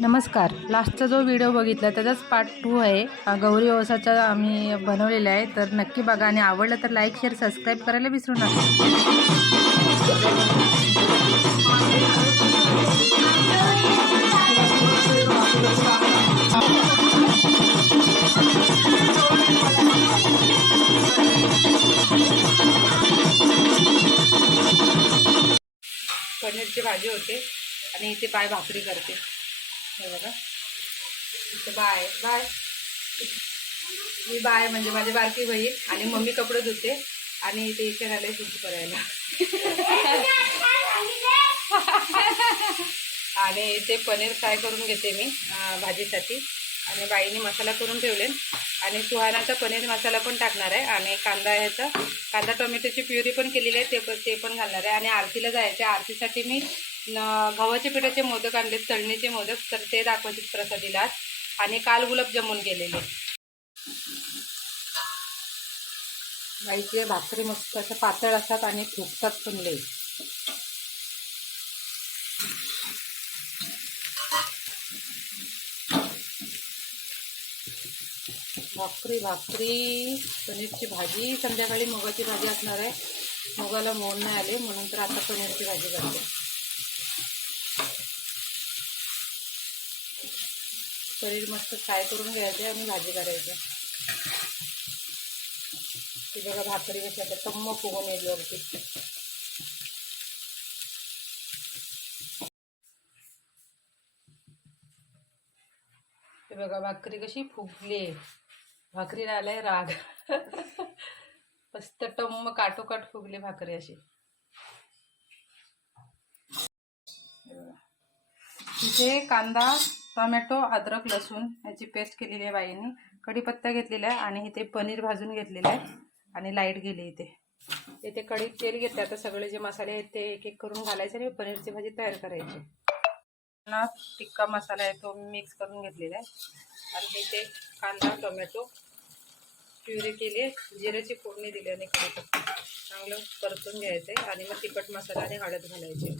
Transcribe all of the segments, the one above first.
नमस्कार. लास्टचा जो व्हिडिओ बघितला त्याचाच पार्ट टू आहे. गौरी ओसाचा आम्ही बनवलेला आहे. तर नक्की बघा आणि आवडलं तर लाईक शेअर सबस्क्राईब करायला विसरू नका. पनीरची भाजी होते आणि इथे पाय भाकरी करते. हे बघा. Bye bye. मी बाय म्हणजे माझी बारकी बहीण आणि मम्मी कपडे धुते आणि इथे इथे आले सुटू करायला. आणि इथे पनीर फ्राय करून घेते मी भाजीसाठी. आणि बाईने मसाला करून ठेवले. आणि सुहानाचा पनीर मसाला पण टाकणार आहे आणि कांदा ह्याचा. कांदा टोमॅटोची प्युरी पण केलेली आहे ते पण ते पण घालणार आहे. आणि आरतीला जायचं आहे. आरतीसाठी मी न गव्हाच्या पिठाचे मोदक आणले तळणीचे मोदक तर ते दाखवायचे प्रसादीला आज. आणि काल जमून केलेले. बाईचे भाकरी मस्त असं पातळ असतात आणि फुगतात पण लई. भाकरी भाकरी पनीरची भाजी. संध्याकाळी मुगाची भाजी असणार आहे. मुगाला मोड नाही आले म्हणून तर आता पनीरची भाजी करते. पनीर मस्त फ्राय करून घ्यायचे आणि भाजी करायची. ती बघा भाकरी कशी आता टम्म फुगून येईल वरती. हे बघा भाकरी कशी फुगली. भाकरी आलाय राग. मस्त टम्म काटोकाट फुगली भाकरी अशी. कांदा टोमॅटो अद्रक लसूण याची पेस्ट केलेली आहे बाईंनी. कढीपत्ता घेतलेला आहे आणि इथे पनीर भाजून घेतलेलं आहे आणि लाइट गेली इथे. इथे कढीत तेल घेतले आता सगळे जे मसाले आहेत ते एक एक करून घालायचे आणि पनीरची भाजी तयार करायची. ना टिक्का मसाला आहे तो मिक्स करून घेतलेला आहे. आणि इथे कांदा टोमॅटो प्युरी केली जिऱ्याची फोडणी दिली आणि कढीपत्ता. चांगलं परतून घ्यायचं आहे. आणि मग तिखट मसाला आणि हळद घालायची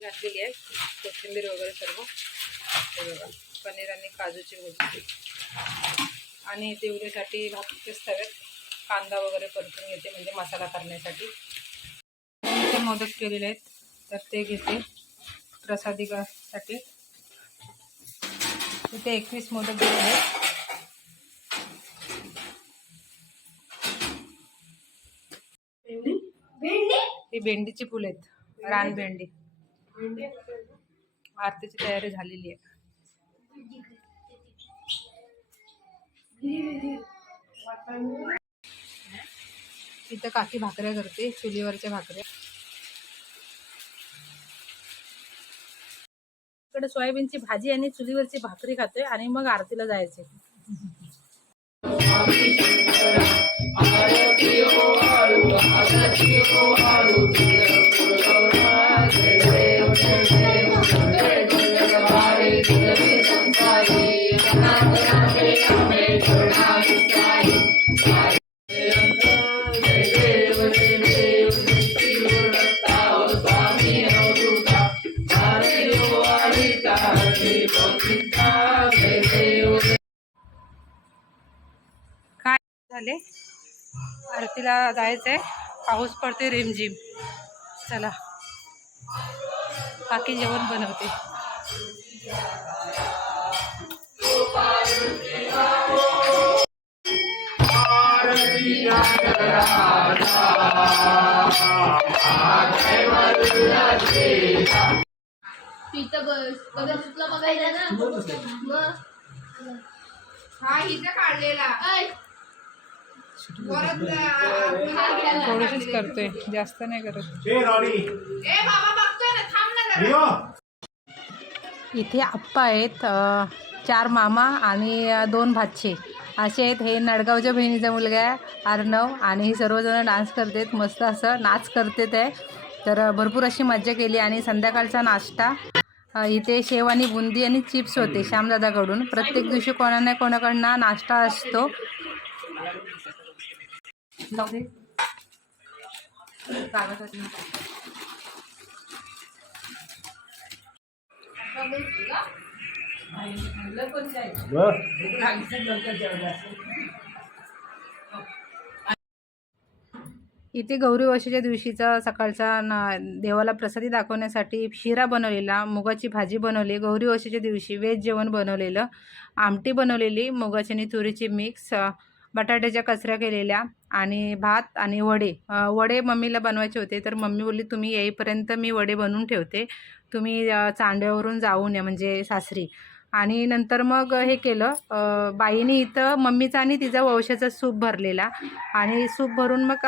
घातलेली आहे. कोथिंबीर वगैरे सर्व. हे बघा पनीर आणि काजूची भाजी. आणि तेवढीसाठी भाकरीच्याच तव्यात कांदा वगैरे परतून घेते म्हणजे मसाला करण्यासाठी. इथे मोदक केलेले आहेत तर ते घेते. प्रसादिकासाठी इथे एकवीस मोदक दिलेले आहेत. ही भेंडीची फुलं आहेत. रान भेंडी आरतीची तयारी झालेली आहे. इथं काकी भाकऱ्या करते चुलीवरच्या भाकऱ्या. इकडे सोयाबीनची भाजी आणि चुलीवरची भाकरी खाते आणि मग आरतीला जायचे काय झाले? आरतीला जायचंय. पाऊस पडते रिमझिम. चला. काकी जेवण बनवते. हा इथं काढलेला. हा. थोडीशीच करतोय जास्त नाही करत ए बाबा बघतोय ना थांब ना जरा. इथे आप्पा आहेत चार मामा आणि दोन भाचे. असे आहेत हे नडगावच्या बहिणीचा मुलगा आहे अर्णव आणि हे सर्वजण डान्स करतात मस्त असं नाच करतात आहे तर भरपूर अशी मज्जा केली आणि संध्याकाळचा नाश्ता. इथे शेव आणि बुंदी आणि चिप्स होते श्यामदादाकडून. प्रत्येक दिवशी कोणा ना कोणाकडनं नाश्ता असतो. इथे गौरी वर्षाच्या दिवशीचा सकाळचा ना देवाला प्रसादी दाखवण्यासाठी शिरा बनवलेला मुगाची भाजी बनवली गौरी वर्षाच्या दिवशी व्हेज जेवण बनवलेलं आमटी बनवलेली मुगाची आणि तुरीची मिक्स बटाट्याच्या कचऱ्या केलेल्या आणि भात आणि वडे. वडे मम्मीला बनवायचे होते. तर मम्मी बोलली तुम्ही येईपर्यंत मी वडे बनवून ठेवते. तुम्ही चांड्यावरून जाऊन या म्हणजे सासरी. आणि नंतर मग हे केलं. बाईने इथं मम्मीचा आणि तिचा वंशाचा सूप भरलेला. आणि सूप भरून मग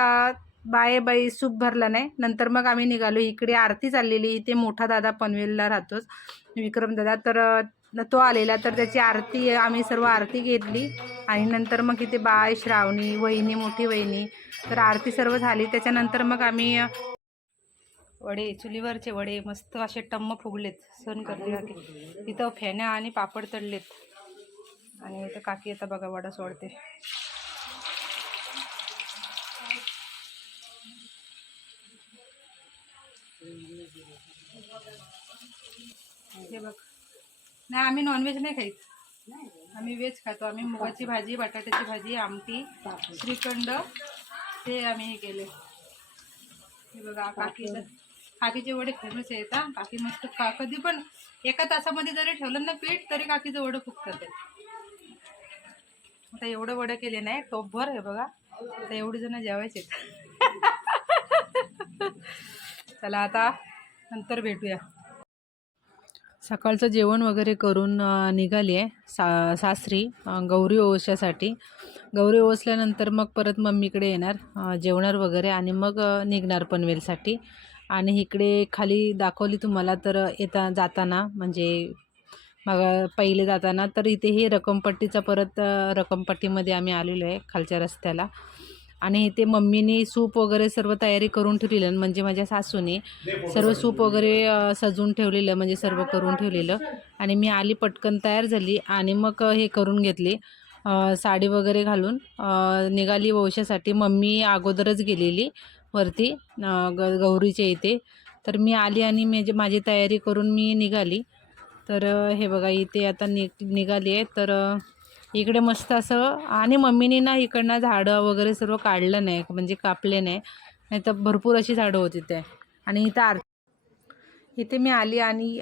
बाय बाई सूप भरला नाही. नंतर मग आम्ही निघालो. इकडे आरती चाललेली. इथे मोठा दादा पनवेलला राहतोच. विक्रम दादा तर तो आलेला तर त्याची आरती आम्ही सर्व आरती घेतली. आणि नंतर मग इथे बाय श्रावणी वहिनी मोठी वहिनी तर आरती सर्व झाली. त्याच्यानंतर मग आम्ही वडे चुलीवरचे वडे मस्त असे टम्म फुगलेत सण करते काकी तिथं फेण्या आणि पापड तळलेत आणि इथं काकी आता बघा वडा सोडते. हे बघ. नाही आम्ही नॉनव्हेज नाही खाईत. आम्ही व्हेज खातो. आम्ही मुगाची भाजी बटाट्याची भाजी आमटी श्रीखंड ते आम्ही हे केले. हे बघा काकी काकीचे वडे फेमस आहेत हा. काकी मस्त का कधी पण एका तासामध्ये जरी ठेवलं ना पीठ तरी काकीचं वडं फुगतात ते आता एवढं वडं केले नाही टोपभर हे बघा. आता एवढी जण जेवायचे चला आता नंतर भेटूया. सकाळचं जेवण वगैरे करून निघाली आहे सा सासरी गौरी ओवशासाठी गौरी ओवसल्यानंतर मग परत मम्मीकडे येणार जेवणार वगैरे आणि मग निघणार पनवेलसाठी. आणि इकडे खाली दाखवली तुम्हाला तर येता जाताना म्हणजे मग पहिले जाताना तर इथे हे रकमपट्टीचा परत रकमपट्टीमध्ये आम्ही आलेलो आहे खालच्या रस्त्याला. आणि इथे मम्मीने सूप वगैरे सर्व तयारी करून ठेवलेलं म्हणजे माझ्या सासूने सर्व सूप वगैरे सजून सजवून ठेवलेलं म्हणजे सर्व करून ठेवलेलं. आणि मी आली पटकन तयार झाली आणि मग हे करून घेतली. साडी वगैरे घालून निघाली वंशासाठी. मम्मी अगोदरच गेलेली वरती ग गौरीच्या इथे. तर मी आली आणि म्हणजे माझी तयारी करून मी निघाली. तर हे बघा इथे आता नि निघाली आहे. तर इकडे मस्त असं आणि मम्मीने ना इकडनं झाडं वगैरे सर्व काढलं नाही म्हणजे कापले नाही. नाही तर भरपूर अशी झाडं होती ते आणि इथं आर इथे मी आली आणि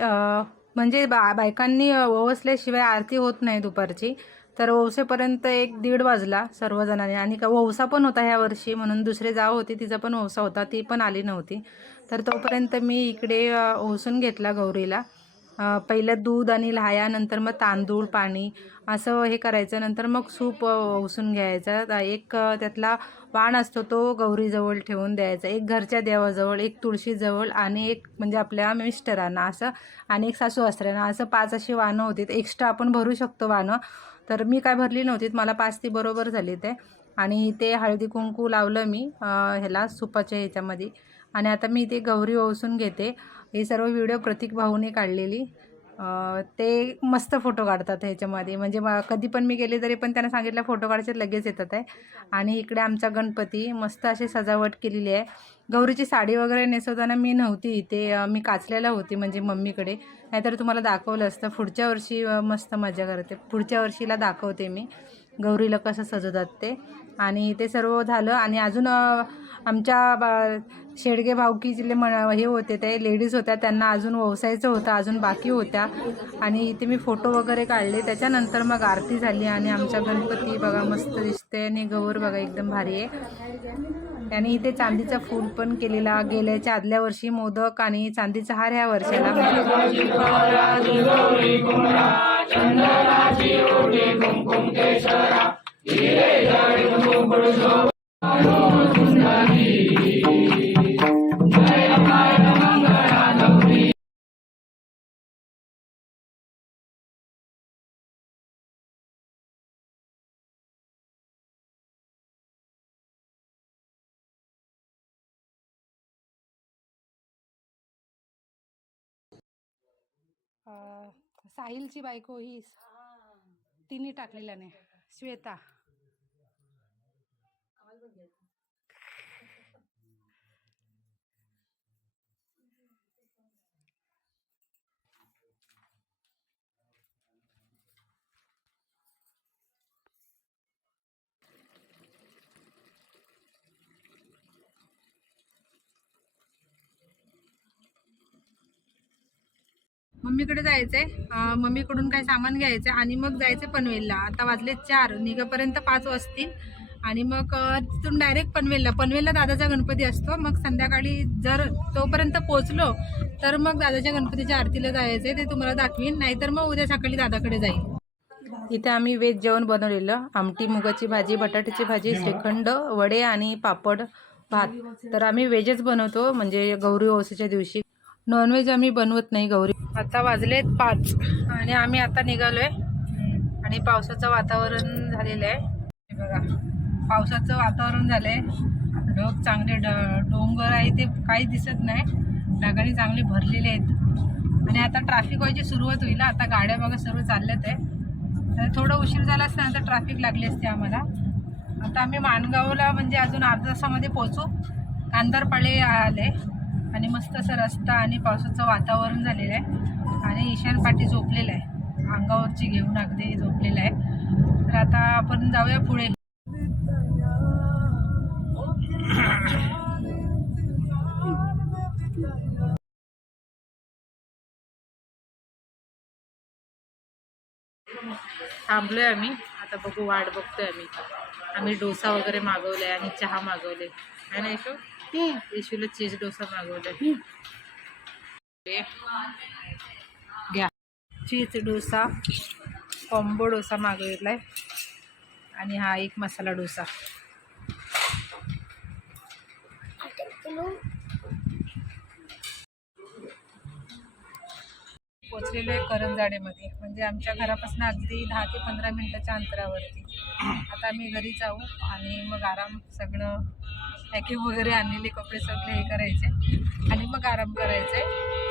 म्हणजे बा बायकांनी ओवसल्याशिवाय आरती होत नाही दुपारची. तर ओवसेपर्यंत एक दीड वाजला सर्वजणांनी. आणि का ओवसा पण होता ह्या वर्षी म्हणून दुसरे जाव होती तिचा पण ओवसा होता ती पण आली नव्हती. तर तोपर्यंत मी इकडे ओसून घेतला गौरीला. पहिलं दूध आणि लाह्या नंतर मग तांदूळ पाणी असं हे करायचं. नंतर मग सूप उसून घ्यायचा. घ्यायचं एक त्यातला वाण असतो तो गौरीजवळ ठेवून द्यायचा. एक घरच्या देवाजवळ एक तुळशीजवळ आणि एक म्हणजे आपल्या मिस्टरांना असं आणि एक सासू असऱ्यांना असं पाच अशी वाणं होती. एक्स्ट्रा आपण भरू शकतो वाणं. तर मी काय भरली नव्हती. मला पाच ती बरोबर झाली ते. आणि ते हळदी कुंकू लावलं मी ह्याला सुपाच्या ह्याच्यामध्ये. आणि आता मी ते गौरी ओसून घेते. हे सर्व व्हिडिओ प्रतीक भाऊने काढलेली. ते मस्त फोटो काढतात ह्याच्यामध्ये. म्हणजे म- कधी पण मी गेले तरी पण त्यांना सांगितलं फोटो काढायचे लगेच येतात आहे. आणि इकडे आमचा गणपती मस्त अशी सजावट केलेली आहे. गौरीची साडी वगैरे नेसवताना मी नव्हती इथे. मी काचलेला होती म्हणजे मम्मीकडे. नाहीतर तुम्हाला दाखवलं असतं. पुढच्या वर्षी मस्त मजा करते. पुढच्या वर्षीला दाखवते मी. गौरीला कसं सजवतात ते. आणि ते सर्व झालं. आणि अजून आमच्या बा शेडगे जिले म्हण हे होते ते लेडीज होत्या त्यांना अजून ओवसायचं होतं अजून बाकी होत्या. आणि इथे मी फोटो वगैरे काढले. त्याच्यानंतर मग आरती झाली आणि आमचा गणपती बघा मस्त दिसते आणि गौर बघा एकदम भारी आहे. आणि इथे चांदीचा फूल पण केलेला गेल्याच्या आदल्या वर्षी मोदक आणि चांदीचा हार ह्या वर्षाला. साहिलची बायको ही तिने टाकलेला नाही श्वेता मम्मीकडे जायचंय. मम्मीकडून काही सामान घ्यायचं आणि मग जायचं पनवेलला. आता वाजले चार निघेपर्यंत पाच वाजतील. आणि मग तिथून डायरेक्ट पनवेलला. पनवेलला दादाचा गणपती असतो. मग संध्याकाळी जर तोपर्यंत पोचलो तर मग दादाच्या गणपतीच्या आरतीला जायचंय. ते तुम्हाला दाखवीन. नाहीतर मग उद्या सकाळी दादाकडे जाईल. इथे आम्ही व्हेज जेवण बनवलेलं. आमटी मुगाची भाजी बटाट्याची भाजी श्रीखंड वडे आणि पापड भात. तर आम्ही व्हेजच बनवतो. म्हणजे गौरी ओसेच्या दिवशी. नॉनव्हेज आम्ही बनवत नाही गौरी. आता वाजलेत पाच आणि आम्ही आता निघालोय. आणि पावसाचं वातावरण झालेलं आहे. बघा पावसाचं वातावरण झालंय. ढग चांगले ड डोंगर आहे ते काही दिसत नाही. ढगाळी चांगली भरलेले आहेत. आणि आता ट्रॅफिक व्हायची सुरुवात होईल. आता गाड्या बघा सर्व चालल्यात आहे. तर थोडं उशीर झाला असता आता ट्रॅफिक लागली असते आम्हाला. आता आम्ही माणगावला म्हणजे अजून अर्धा तासामध्ये पोहोचू. कांदरपाळे आले. आणि मस्त असं रस्ता आणि पावसाचं वातावरण झालेलं आहे. आणि ईशान पाटी झोपलेला आहे. अंगावरची घेऊन अगदी झोपलेला आहे. तर आता आपण जाऊया पुढे. थांबलोय आम्ही. आता बघू वाट बघतोय आम्ही. आम्ही डोसा वगैरे मागवलाय आणि चहा मागवले आहे ना यशू? येशूला चीज डोसा मागवला. घ्या. चीज डोसा कॉम्बो डोसा मागवलाय. आणि हा एक मसाला डोसा. पोचलेलो आहे करंजाडेमध्ये. म्हणजे आमच्या घरापासून अगदी दहा ते पंधरा मिनिटाच्या अंतरावरती. आता आम्ही घरी जाऊ आणि मग आराम सगळं पॅकिंग वगैरे आणलेले कपडे सगळे हे करायचे आणि मग आराम करायचे.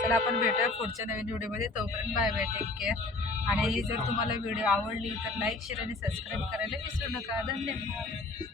चला आपण भेटूया पुढच्या नवीन व्हिडिओमध्ये. तोपर्यंत बाय बाय टेक केअर आणि जर तुम्हाला व्हिडिओ आवडली तर लाईक शेअर आणि सबस्क्राईब करायला विसरू नका. धन्यवाद.